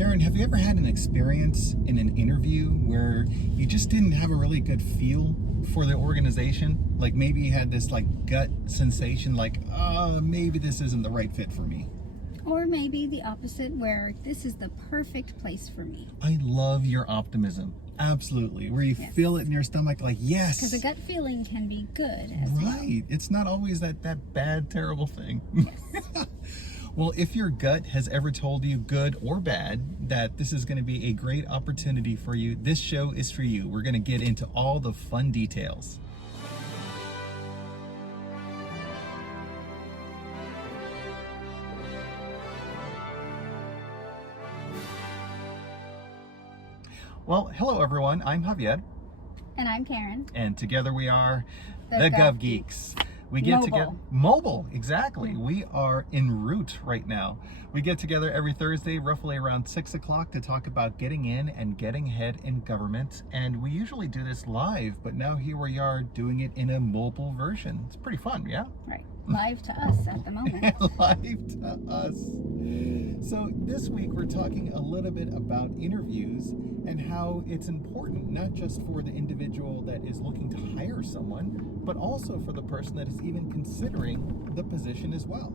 Karen, have you ever had an experience in an interview where you just didn't have a really good feel for the organization? Like maybe you had this gut sensation maybe this isn't the right fit for me. Or maybe the opposite, where this is the perfect place for me. I love your optimism. Absolutely. Where you feel it in your stomach yes. Because a gut feeling can be good as right. It's not always that bad, terrible thing. Yes. Well, if your gut has ever told you, good or bad, that this is going to be a great opportunity for you, this show is for you. We're going to get into all the fun details. Well, hello everyone. I'm Javier. And I'm Karen. And together we are the Gov Geeks. We get together mobile, exactly. We are en route right now. We get together every Thursday, roughly around 6 o'clock, to talk about getting in and getting ahead in government. And we usually do this live, but now here we are doing it in a mobile version. It's pretty fun, yeah? Right. Live to us at the moment. Live to us. So this week we're talking a little bit about interviews and how it's important, not just for the individual that is looking to hire someone, but also for the person that is even considering the position as well.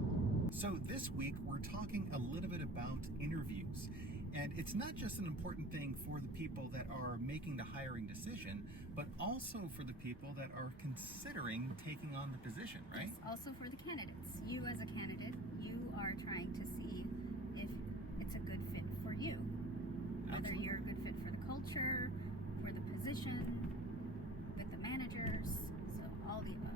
So this week we're talking a little bit about interviews. And it's not just an important thing for the people that are making the hiring decision, but also for the people that are considering taking on the position, right? Yes, also for the candidates. You as a candidate, you are trying to see if it's a good fit for you. Whether Absolutely. you're a good fit for the culture, for the position, with the managers, so all the above.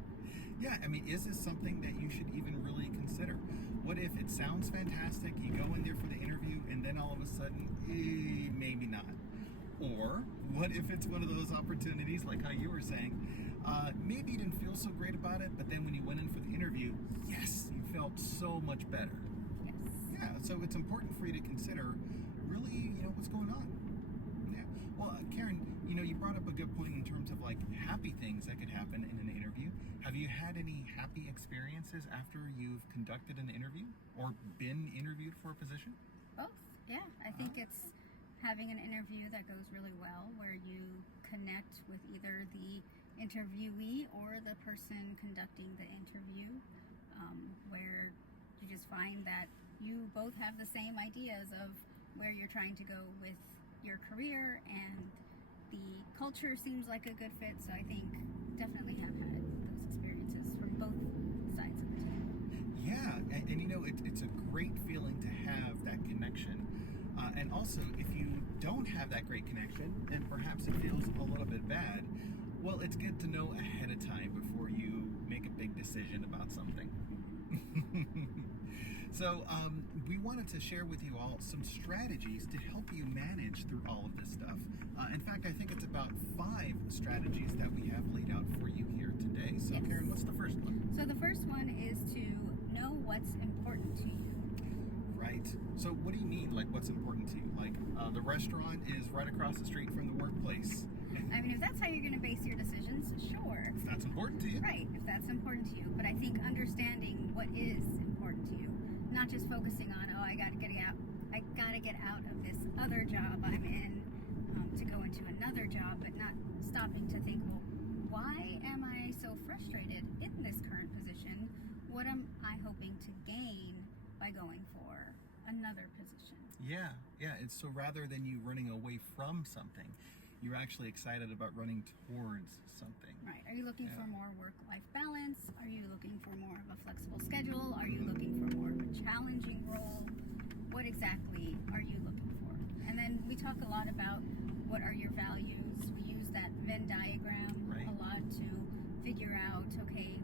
Yeah, I mean, is this something that you should even really consider? What if it sounds fantastic, you go in there for the interview, and then all of a sudden, maybe not? Or what if it's one of those opportunities, like how you were saying, maybe you didn't feel so great about it, but then when you went in for the interview, yes, you felt so much better. Yes. Yeah, so it's important for you to consider really, what's going on. Yeah. Well, Karen, you brought up a good point in terms of happy things that could happen in an interview. Have you had any happy experiences after you've conducted an interview or been interviewed for a position? Both. Yeah. I think it's having an interview that goes really well, where you connect with either the interviewee or the person conducting the interview, where you just find that you both have the same ideas of where you're trying to go with your career, and the culture seems like a good fit. So I think definitely have had those experiences from both sides of the table. Yeah, and it's a great feeling to have that connection. And also, if you don't have that great connection, and perhaps it feels a little bit bad, well, it's good to know ahead of time before you make a big decision about something. So we wanted to share with you all some strategies to help you manage through all of this stuff. In fact, I think it's about 5 strategies that we have laid out for you here today. So Yes. Karen, what's the first one? So the first one is to know what's important to you. Right. So what do you mean, what's important to you? The restaurant is right across the street from the workplace. I mean, if that's how you're going to base your decisions, sure. If that's important to you. Right, if that's important to you. But I think understanding what is important to you, not just focusing on, I got to get out of this other job I'm in to go into another job, but not stopping to think, well, why am I so frustrated in this current position? What am I hoping to gain by going for another position? Yeah. It's so rather than you running away from something, you're actually excited about running towards something. Right. Are you looking for more work-life balance? Are you looking for more of a flexible schedule? Are you looking for more of a challenging role? What exactly are you looking for? And then we talk a lot about what are your values. We use that Venn diagram a lot to figure out, okay,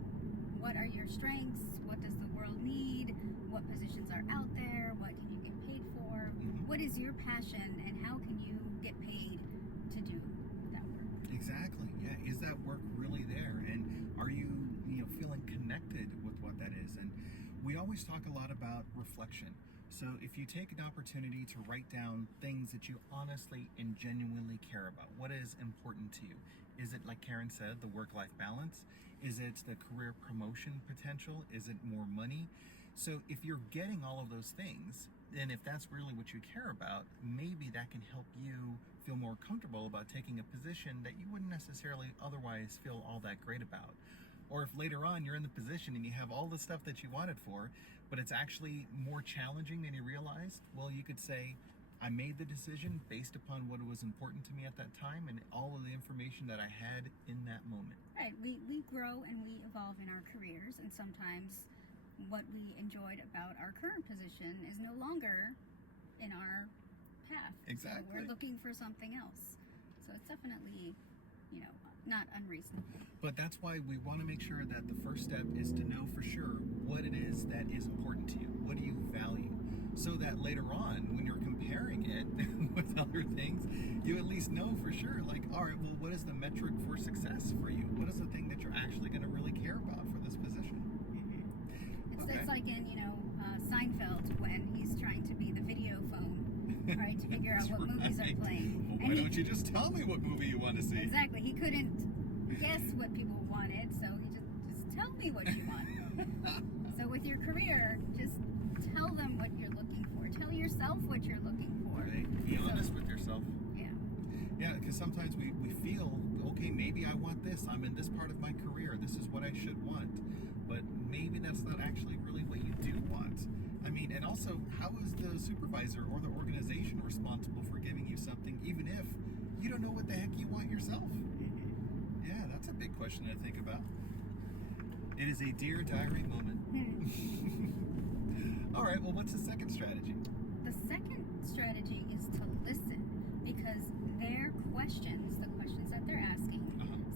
what are your strengths? What does the world need? What positions are out there? What can you get paid for? Mm-hmm. What is your passion, and how can you get paid to do that work? Exactly. Yeah. Is that work really there? And are you, feeling connected with what that is? And we always talk a lot about reflection. So if you take an opportunity to write down things that you honestly and genuinely care about, what is important to you? Is it, like Karen said, the work-life balance? Is it the career promotion potential? Is it more money? So if you're getting all of those things, and if that's really what you care about, maybe that can help you feel more comfortable about taking a position that you wouldn't necessarily otherwise feel all that great about. Or if later on you're in the position and you have all the stuff that you wanted for, but it's actually more challenging than you realized, well, you could say, I made the decision based upon what was important to me at that time and all of the information that I had in that moment. Right. We grow and we evolve in our careers, and sometimes what we enjoyed about our current position is no longer in our path. Exactly. So we're looking for something else. So it's definitely, not unreasonable. But that's why we want to make sure that the first step is to know for sure what it is that is important to you. What do you value? So that later on, when you're comparing it with other things, you at least know for sure, like, all right, well, what is the metric for success for you? What is the thing that you're actually going to really care about for this position? It's like in, Seinfeld when he's trying to be the video phone, right, to figure out what movies are playing. Well, why don't you just tell me what movie you want to see? Exactly. He couldn't guess what people wanted, so he just tell me what you want. So with your career, just tell them what you're looking for. Tell yourself what you're looking for. Right. Be honest with yourself. Yeah. Yeah, because sometimes we feel, okay, maybe I want this. I'm in this part of my career. This is what I should want. But maybe that's not actually really what you do want. I mean, and also, how is the supervisor or the organization responsible for giving you something, even if you don't know what the heck you want yourself? Yeah, that's a big question to think about. It is a Dear Diary moment. All right, well, what's the second strategy? The second strategy is to listen, because their questions, the questions that they're asking,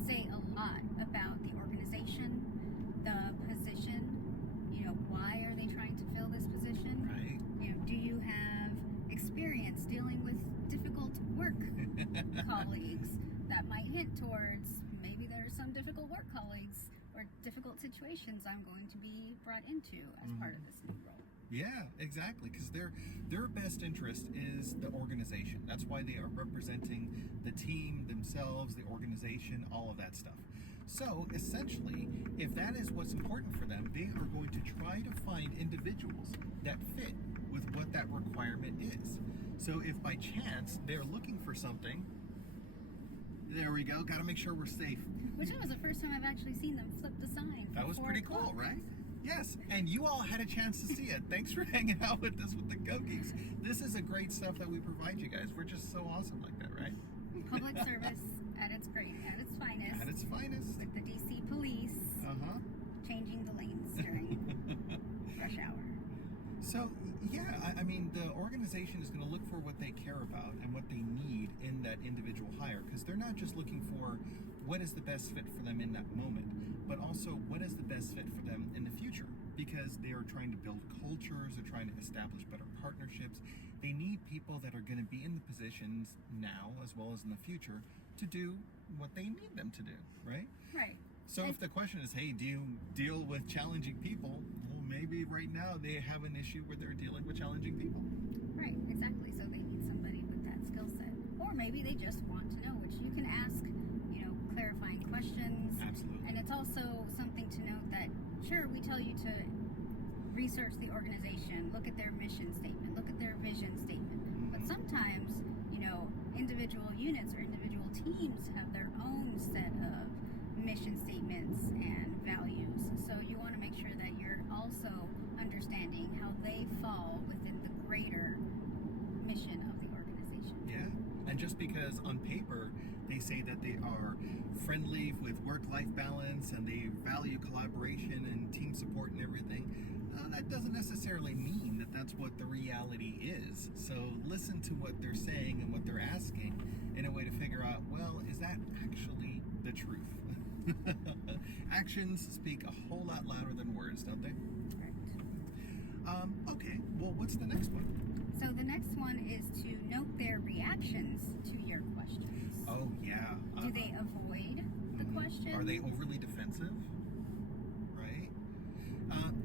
say a lot about the organization, the position. Why are they trying to fill this position? Right. Do you have experience dealing with difficult work colleagues? That might hint towards maybe there are some difficult work colleagues or difficult situations I'm going to be brought into as part of this new role. Yeah, exactly, because their best interest is the organization. That's why they are representing the team, themselves, the organization, all of that stuff. So essentially, if that is what's important for them, they are going to try to find individuals that fit with what that requirement is. So if by chance they're looking for something, there we go, got to make sure we're safe. Which was the first time I've actually seen them flip the sign. That was pretty cool, right? Yes, and you all had a chance to see it. Thanks for hanging out with us with the Go Geeks. This is a great stuff that we provide you guys. We're just so awesome like that, right? Public service at its great, at its finest. At its finest. With the DC police changing the lanes during rush hour. So, yeah, I mean, the organization is going to look for what they care about and what they need in that individual hire, because they're not just looking for what is the best fit for them in that moment, but also what is the best fit for them in the future, because they are trying to build cultures, they're trying to establish better partnerships. They need people that are going to be in the positions now as well as in the future to do what they need them to do, right? Right. So if the question is, hey, do you deal with challenging people? Well, maybe right now they have an issue where they're dealing with challenging people. Right, exactly. So they need somebody with that skill set. Or maybe they just want to know, which you can ask, clarifying questions. Absolutely. And it's also something to note that, sure, we tell you to research the organization, look at their mission statement, look at their vision statement. But sometimes, individual units or individual teams have their own set of mission statements and values. So you want to make sure that you're also understanding how they fall within the greater mission of the organization. Yeah. And just because on paper they say that they are friendly with work-life balance and they value collaboration and team support and everything, that doesn't necessarily mean that that's what the reality is. So listen to what they're saying and what they're asking in a way to figure out, well, is that actually the truth? Actions speak a whole lot louder than words, don't they? Right. Okay, well, what's the next one? So the next one is to note their reactions to your questions. Oh, yeah. Do they avoid the question? Are they overly defensive? Right?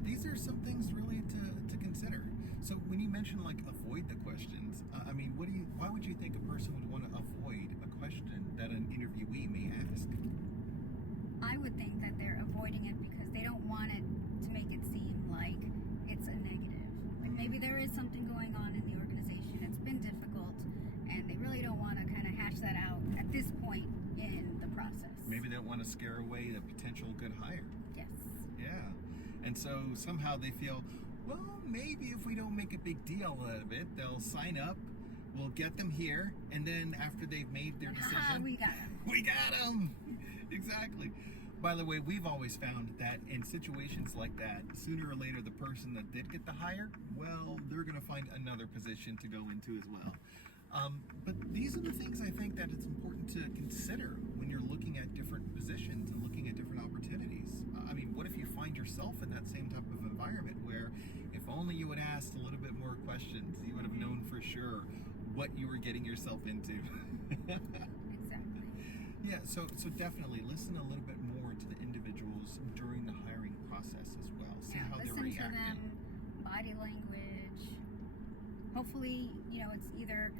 These are some things really to consider. So when you mention avoid the questions, why would you think a person would want to avoid a question that an interviewee may ask? I would think that they're avoiding it because they don't want it to make it seem like it's a point in the process. Maybe they don't want to scare away a potential good hire. Yes. Yeah. And so somehow they feel, well, maybe if we don't make a big deal out of it, they'll sign up, we'll get them here, and then after they've made their decision, we got them. We got them! Exactly. By the way, we've always found that in situations like that, sooner or later, the person that did get the hire, well, they're going to find another position to go into as well. But these are the things I think that it's important to consider when you're looking at different positions and looking at different opportunities. I mean, what if you find yourself in that same type of environment where if only you had asked a little bit more questions, you would have known for sure what you were getting yourself into. Exactly. Yeah, so definitely listen a little bit more to the individuals during the hiring process as well. See how they're reacting. Listen to them, body language. Hopefully, it's either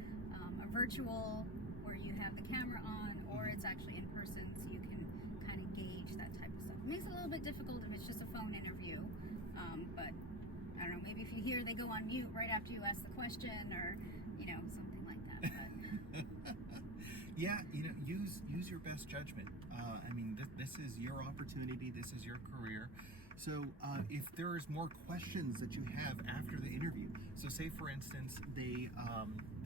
a virtual where you have the camera on, or it's actually in person, so you can kind of gauge that type of stuff. It makes it a little bit difficult if it's just a phone interview, but I don't know, maybe if you hear they go on mute right after you ask the question, or something like that. But yeah, use your best judgment. I mean, this is your opportunity. This is your career. So if there is more questions that you have after the interview, so say for instance the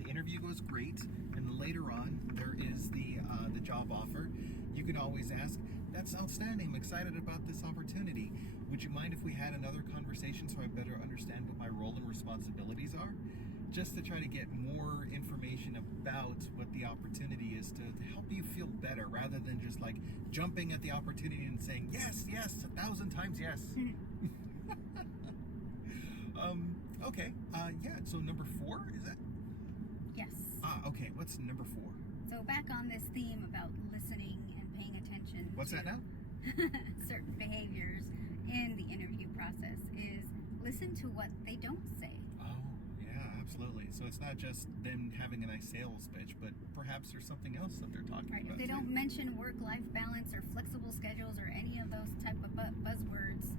interview goes great, and later on there is the job offer, you can always ask, "That's outstanding. I'm excited about this opportunity. Would you mind if we had another conversation so I better understand what my role and responsibilities are?" Just to try to get more information about what the opportunity is to help you feel better, rather than just like jumping at the opportunity and saying yes, 1,000 times yes. Okay. Yeah. So number 4 is that? yes. Okay. What's number 4? So back on this theme about listening and paying attention. What's that now? Certain behaviors in the interview process is listen to what they don't say. Absolutely. So it's not just them having a nice sales pitch, but perhaps there's something else that they're talking Right. about. If they don't mention work-life balance or flexible schedules or any of those type of buzzwords,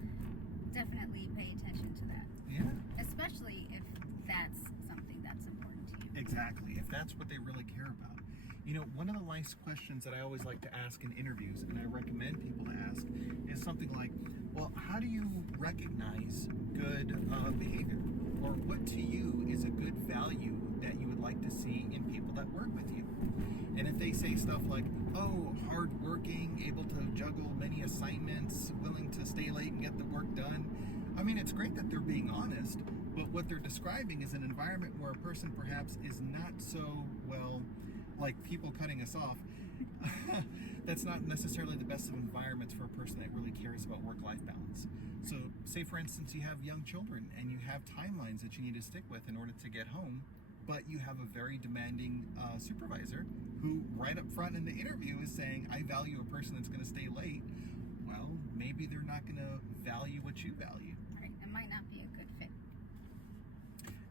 definitely pay attention to that. Yeah. Especially if that's something that's important to you. Exactly. If that's what they really care about. One of the nice questions that I always like to ask in interviews, and I recommend people to ask, is something like, well, how do you recognize good behavior? Or what to you is a good value that you would like to see in people that work with you? And if they say stuff like, oh, hardworking, able to juggle many assignments, willing to stay late and get the work done, I mean, it's great that they're being honest, but what they're describing is an environment where a person perhaps is not so, well, like people cutting us off. That's not necessarily the best of environments for a person that really cares about work-life balance. So say for instance you have young children and you have timelines that you need to stick with in order to get home, but you have a very demanding supervisor who right up front in the interview is saying, I value a person that's going to stay late. Well, maybe they're not going to value what you value. Right. It might not be a good fit.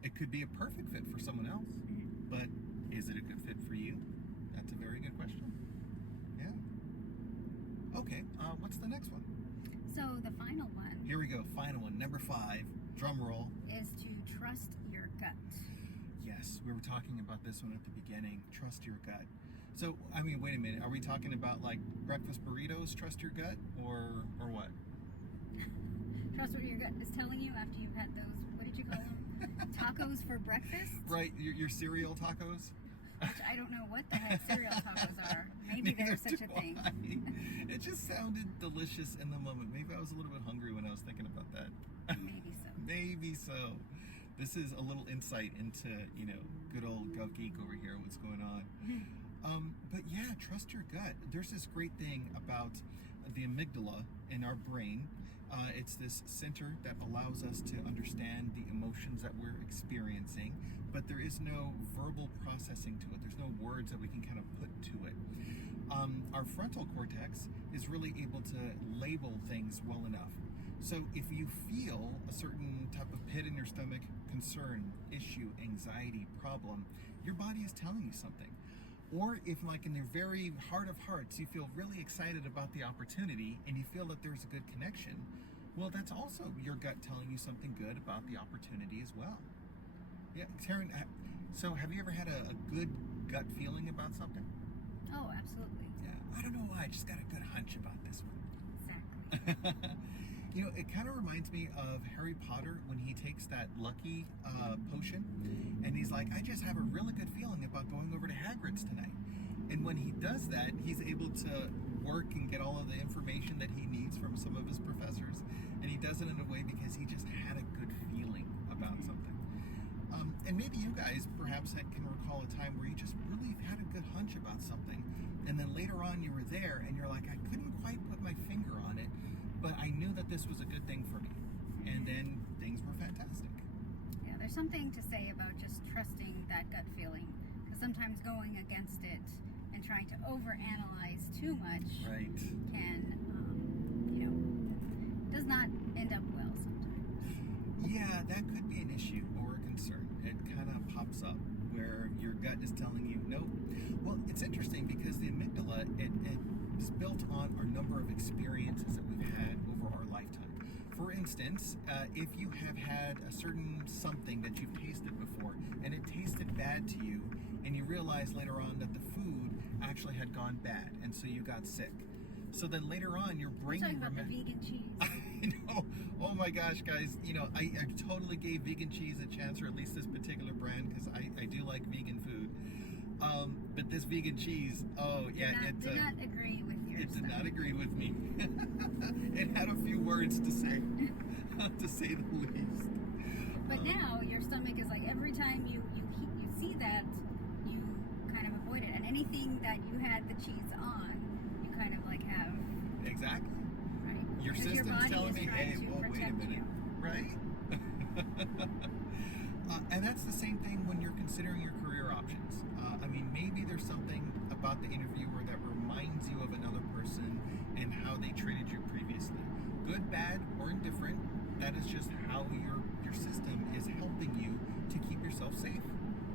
It could be a perfect fit for someone else, but is it a good fit for you? That's a very good question. Yeah. Okay, what's the next one? So the final one. Here we go, final one, number 5, drum roll. Is to trust your gut. Yes, we were talking about this one at the beginning, trust your gut. So, I mean, wait a minute, are we talking about like breakfast burritos, trust your gut, or what? Trust what your gut is telling you after you've had those, what did you call them? Tacos for breakfast? Right, your cereal tacos? Which I don't know what the heck cereal tacos are. Maybe there's such a thing. It just sounded delicious in the moment. Maybe I was a little bit hungry when I was thinking about that. Maybe so. Maybe so. This is a little insight into, good old Gov Geek over here, what's going on. But yeah, trust your gut. There's this great thing about the amygdala in our brain. It's this center that allows us to understand the emotions that we're experiencing, but there is no verbal processing to it. There's no words that we can kind of put to it. Our frontal cortex is really able to label things well enough. So if you feel a certain type of pit in your stomach, concern, issue, anxiety, problem, your body is telling you something. Or if like in your very heart of hearts, you feel really excited about the opportunity and you feel that there's a good connection, well, that's also your gut telling you something good about the opportunity as well. Yeah, Taryn, so have you ever had a good gut feeling about something? Oh, absolutely. I don't know why, I just got a good hunch about this one. Exactly. You know, it kind of reminds me of Harry Potter when he takes that lucky potion and he's like, I just have a really good feeling about going over to Hagrid's tonight. And when he does that, he's able to work and get all of the information that he needs from some of his professors. And he does it in a way because he just had a good feeling about something. And maybe you guys perhaps can recall a time where you just really had a good hunch about something. And then later on you were there and you're like, I couldn't quite put my finger on it, but I knew that this was a good thing for me. And then things were fantastic. Yeah, there's something to say about just trusting that gut feeling. Because sometimes going against it and trying to overanalyze too much Right. can, does not end up well sometimes. Yeah, that could be an issue or a concern. It kind of pops up where your gut is telling you no. Well, it's interesting because the amygdala, it is built on our number of experiences that we've had over our lifetime. For instance, if you have had a certain something that you've tasted before and it tasted bad to you, and you realize later on that the food actually had gone bad, and so you got sick. So then later on, your brain... You're talking about the vegan cheese. I know. Oh my gosh, guys. You know, I totally gave vegan cheese a chance, or at least this particular brand, because I do like vegan food. But this vegan cheese, Did not agree with your it did stuff. not agree with me. It had a few words to say, to say the least. But now your stomach is like, every time you see that, you kind of avoid it. And anything that you had the cheese on, you kind of like have... Exactly. Right? Your Because system's body telling is me, trying hey, to whoa, wait a protect minute. you. Right? And that's the same thing when you're considering your career options. I mean, maybe there's something about the interviewer that reminds you of another person and how they treated you previously. Good, bad, or indifferent, that is just how your system is helping you to keep yourself safe.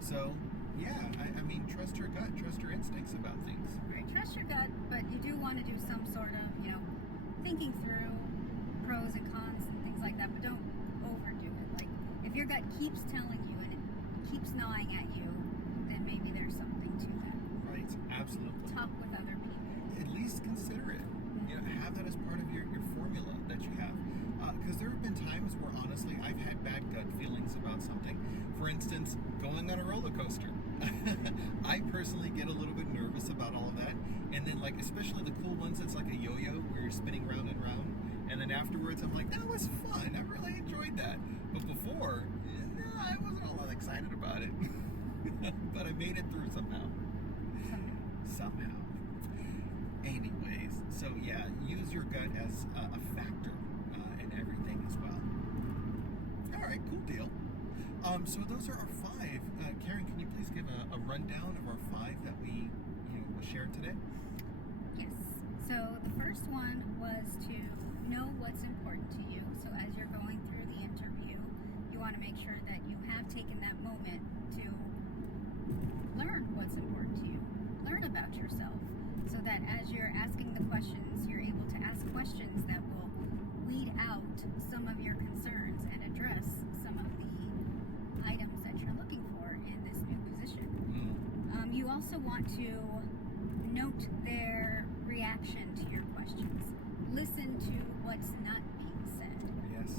So, yeah, I mean, trust your gut, trust your instincts about things. Right. Trust your gut, but you do want to do some sort of, thinking through pros and cons and things like that, but don't overdo it. Like, if your gut keeps telling you and it keeps gnawing at you, then maybe there's something to that. Right, absolutely. Talk with other people. At least consider it. Have that as part of your formula that you have. Because there have been times where, honestly, I've had bad gut feelings about something. For instance, going on a roller coaster. I personally get a little bit nervous about all of that. And then, like, especially the cool ones that's like a yo-yo where you're spinning round and round. And then afterwards, I'm like, that was fun. I really enjoyed that. But before, I wasn't all that excited about it. But I made it through somehow. Somehow. Anyways, so yeah, use your gut as a factor in everything as well. All right, cool deal. So those are our 5. Karen, can you please give a rundown of our 5 that we will share today? Yes. So the first one was to know what's important to you. So as you're going through the interview, you want to make sure that you have taken that moment to learn what's important to you. Learn about yourself so that as you're asking the questions, you're able to ask questions that will weed out some of your concerns and address some of the items that you're looking for in this new position. You also want to note their reaction to your questions. Listen to what's not being said. Yes.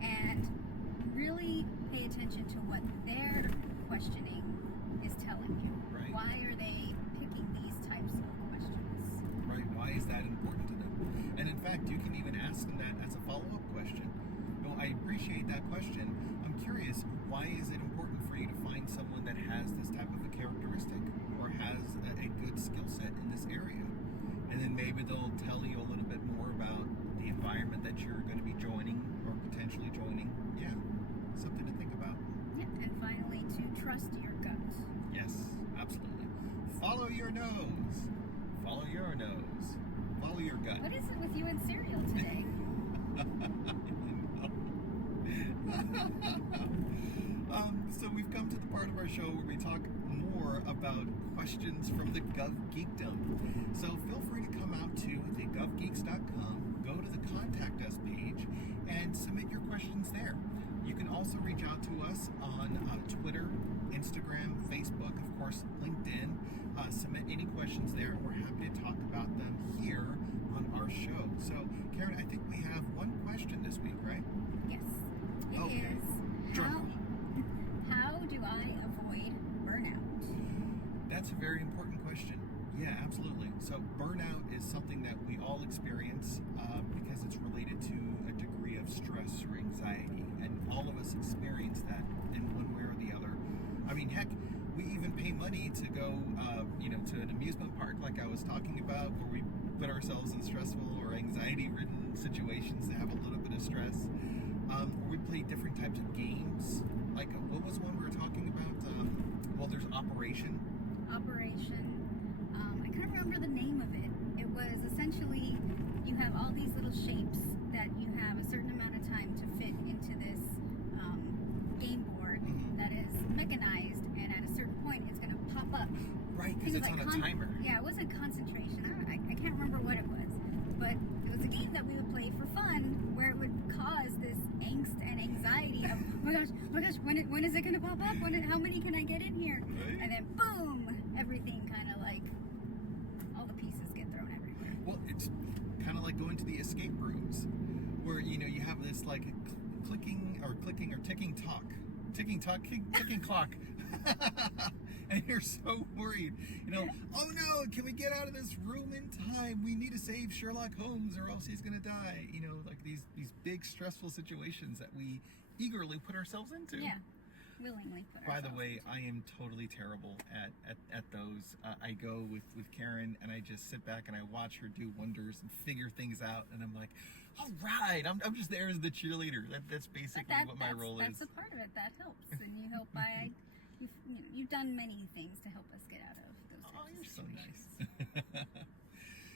And really pay attention to what their questioning is telling you. Right. Why are they picking these types of questions? Right. Why is that important to them? And in fact, you can even ask them that as a follow-up question. I appreciate that question. I'm curious, why is it important for you to find someone that has this type of a characteristic or has a good skill set in this area? And then maybe they'll tell you a little bit more about the environment that you're going to be joining or potentially joining. Yeah, something to think about. Yeah, and finally, to trust your gut. Yes, absolutely. Follow your nose. Follow your nose. Follow your gut. What is it with you and cereal today? So we've come to the part of our show where we talk more about questions from the GovGeekdom. So feel free to come out to thegovgeeks.com, go to the Contact Us page, and submit your questions there. You You can also reach out to us on Twitter, Instagram, Facebook, of course, LinkedIn. Submit any questions there. We're happy to talk about them here on our show. So, Karen, I think we have one question this week, right? Yes. It Okay. is Sure. how do I avoid burnout? That's a very important question. Yeah, absolutely. So burnout is something that we all experience because it's related to a degree of stress or anxiety, and all of us experience that in one way or the other. I mean, heck, we even pay money to go, to an amusement park, like I was talking about, where we put ourselves in stressful or anxiety-ridden situations to have a little bit of stress. Or we play different types of games. Like, what was one we were talking about? There's Operation. I can't remember the name of it. It was essentially you have all these little shapes that you have a certain amount of time to fit into this game board that is mechanized, and at a certain point it's going to pop up. Right, because it's Things on a timer. Yeah, it wasn't concentration. I can't remember what it was, but it was a game that we would play for fun where it would cause this angst and anxiety of, oh my gosh, when is it going to pop up? How many can I get in here? Right. And then boom, everything kind of like, all the pieces get thrown everywhere. Well, it's kind of like going to the escape rooms, where you have this like ticking clock, and you're so worried. Oh no, can we get out of this room in time? We need to save Sherlock Holmes, or else he's gonna die. Like these big stressful situations that we eagerly put ourselves into. Yeah, willingly put By the ourselves way, into. I am totally terrible at those. I go with Karen, and I just sit back and I watch her do wonders and figure things out, and I'm like, all right, I'm just there as the cheerleader. That's basically what my role is. That's a part of it. That helps, and you help by you've done many things to help us get out of those types Oh, of you're so situations. nice.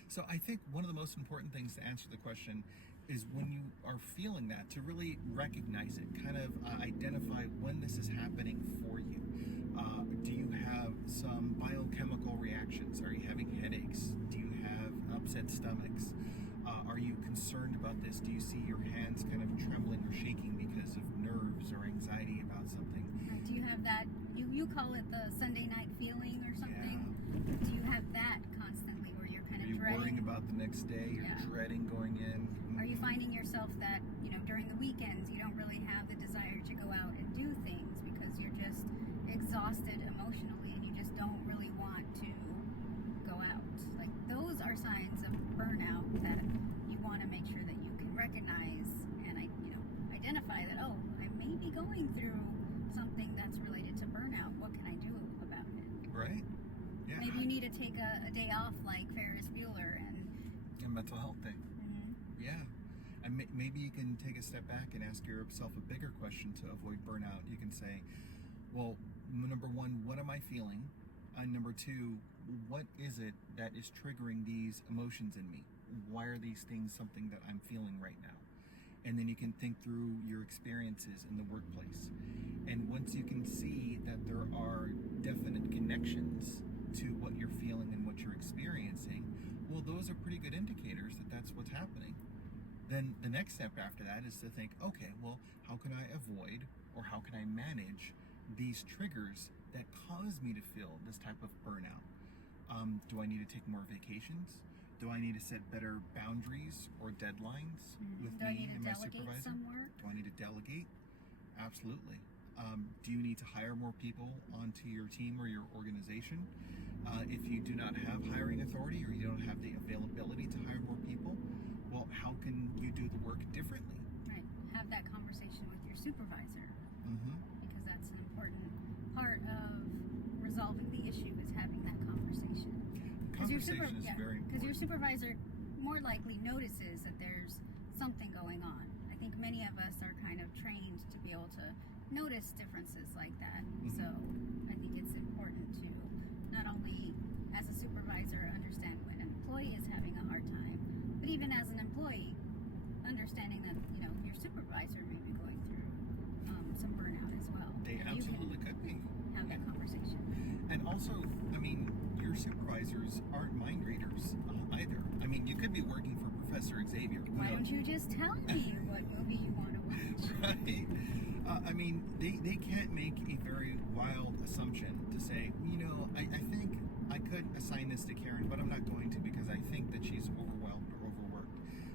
So I think one of the most important things to answer the question is, when you are feeling that, to really recognize it, kind of identify when this is happening for you. Do you have some biochemical reactions? Are you having headaches? Do you have upset stomachs? Are you concerned about this? Do you see your hands kind of trembling or shaking because of nerves or anxiety about something? Do you have that? You call it the Sunday night feeling or something? Yeah. Do you have that constantly, where you're kind Are of you dreading? worrying about the next day? You're Yeah. dreading going in? Are you finding yourself that during the weekends you don't really have the desire to go out and do things because you're just exhausted emotionally and you just don't really want to go out? Like, those are signs of burnout that you want to make sure that you can recognize and identify that, oh, I may be going through something that's related to burnout. What can I do about it? Right? Yeah. Maybe you need to take a day off like Ferris Bueller and mental health day. Yeah. And maybe you can take a step back and ask yourself a bigger question to avoid burnout. You can say, well, number one, what am I feeling? And number two, what is it that is triggering these emotions in me? Why are these things something that I'm feeling right now? And then you can think through your experiences in the workplace. And once you can see that there are definite connections to what you're feeling and what you're experiencing, well, those are pretty good indicators that that's what's happening. Then the next step after that is to think, okay, well, how can I avoid, or how can I manage these triggers that cause me to feel this type of burnout? Do I need to take more vacations? Do I need to set better boundaries or deadlines with Do I me need to and my delegate supervisor? some work? Do I need to delegate? Absolutely. Do you need to hire more people onto your team or your organization? If you do not have hiring authority, or you don't have the availability to hire more people, well, how can you do the work differently? Right. Have that conversation with your supervisor, because that's an important part of resolving the issue, is having that conversation. Conversation is very important. Because your supervisor more likely notices that there's something going on. I think many of us are kind of trained to be able to notice differences like that. So I think it's important to not only, as a supervisor, understand when an employee is having a hard time, but even as an employee, understanding that your supervisor may be going through some burnout as well. They absolutely could be. Have that conversation. And also, I mean, your supervisors aren't mind readers either. I mean, you could be working for Professor Xavier. Why don't you just tell me what movie you want to watch? Right? I mean, they can't make a very wild assumption to say, I think I could assign this to Karen, but I'm not going to because I think that she's overwhelmed or overworked.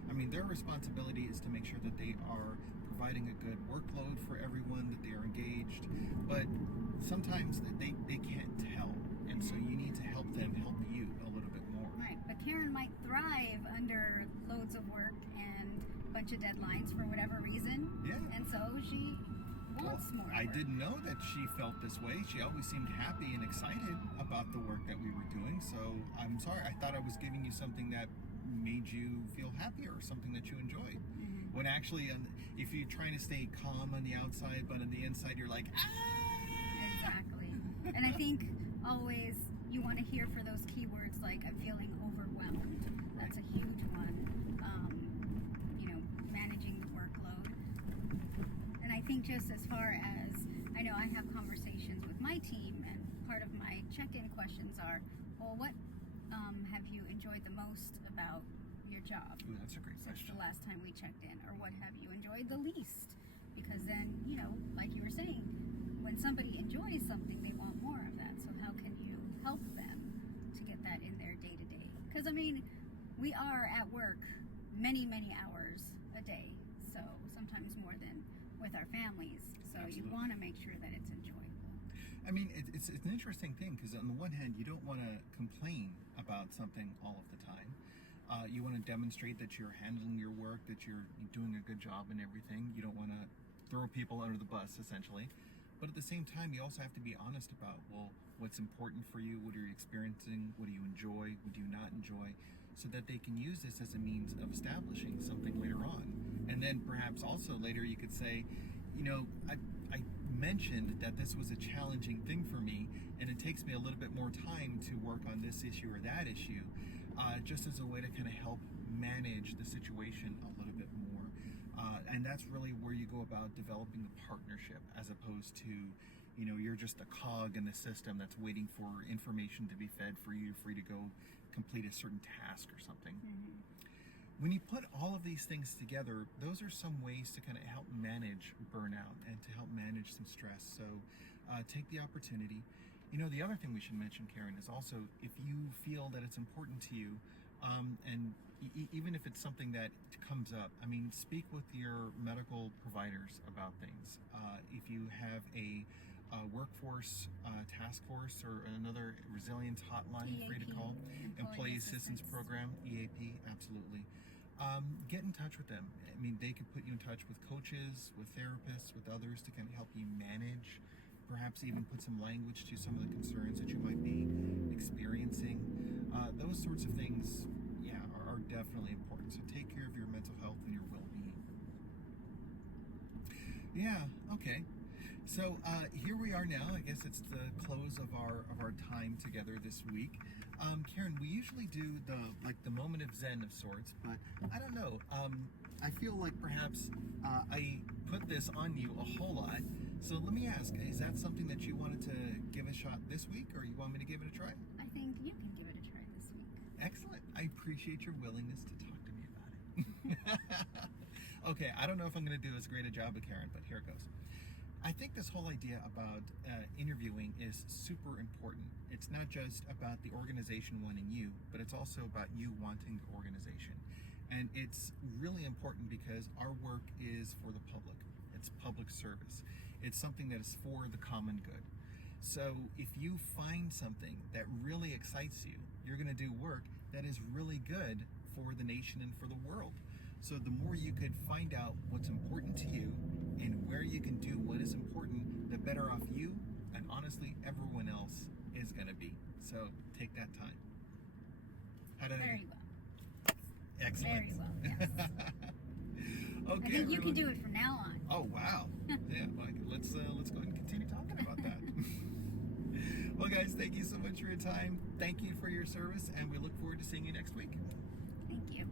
I mean, their responsibility is to make sure that they are providing a good workload for everyone, that they are engaged, but sometimes they can't tell, and so you need to help them help you a little bit more. Right, but Karen might thrive under loads of work and a bunch of deadlines for whatever reason. Yeah. And so she wants more I work. didn't know that she felt this way. She always seemed happy and excited about the work that we were doing, so I'm sorry. I thought I was giving you something that made you feel happier or something that you enjoyed. Mm-hmm. When actually, if you're trying to stay calm on the outside, but on the inside you're like, Exactly. And I think always you want to hear for those keywords like I'm feeling overwhelmed. That's a huge one. Managing the workload. And I think just as far as, I know I have conversations with my team, and part of my check-in questions are, well, what have you enjoyed the most about your job? Ooh, that's a great Since question. the last time we checked in, or what have you enjoyed the least? Because then, like you were saying, when somebody enjoys something, they want more of that. So how can you help them to get that in their day-to-day? Because, I mean, we are at work many, many hours a day. So sometimes more than with our families. So Absolutely. you want to make sure that it's enjoyable. I mean, it's an interesting thing because on the one hand, you don't want to complain about something all of the time. You want to demonstrate that you're handling your work, that you're doing a good job and everything. You don't want to throw people under the bus, essentially. But at the same time, you also have to be honest about, well, what's important for you, what are you experiencing, what do you enjoy, what do you not enjoy, so that they can use this as a means of establishing something later on. And then perhaps also later you could say, I mentioned that this was a challenging thing for me, and it takes me a little bit more time to work on this issue or that issue, just as a way to kind of help manage the situation a little bit more. And that's really where you go about developing the partnership, as opposed to, you're just a cog in the system that's waiting for information to be fed for you, free to go complete a certain task or something. Mm-hmm. When you put all of these things together, those are some ways to kind of help manage burnout and to help manage some stress. So take the opportunity. The other thing we should mention, Karen, is also if you feel that it's important to you, and even if it's something that comes up, I mean, speak with your medical providers about things. If you have a workforce task force or another resilience hotline EAP, for you to call, Employee Assistance Program, EAP, absolutely. Get in touch with them. I mean, they could put you in touch with coaches, with therapists, with others to kind of help you manage, perhaps even put some language to some of the concerns that you might be experiencing. Those sorts of things, are definitely important. So take care of your mental health and your well-being. Yeah, okay. So here we are now. I guess it's the close of our time together this week. Karen, we usually do the moment of Zen of sorts, but I don't know. I feel like perhaps I put this on you a whole lot. So let me ask, is that something that you wanted to give a shot this week, or you want me to give it a try? I think you can give it a try this week. Excellent. I appreciate your willingness to talk to me about it. Okay, I don't know if I'm going to do as great a job as Karen, but here it goes. I think this whole idea about interviewing is super important. It's not just about the organization wanting you, but it's also about you wanting the organization. And it's really important because our work is for the public. It's public service. It's something that is for the common good. So if you find something that really excites you, you're going to do work that is really good for the nation and for the world. So the more you could find out what's important to you and where you can do what is important, the better off you and honestly everyone else is going to be. So take that time. How did Very well. Excellent. Very well, yes. Okay, I think you everyone. can do it from now on. Oh wow! Yeah, Mike. Let's go ahead and continue talking about that. Well, guys, thank you so much for your time. Thank you for your service, and we look forward to seeing you next week. Thank you.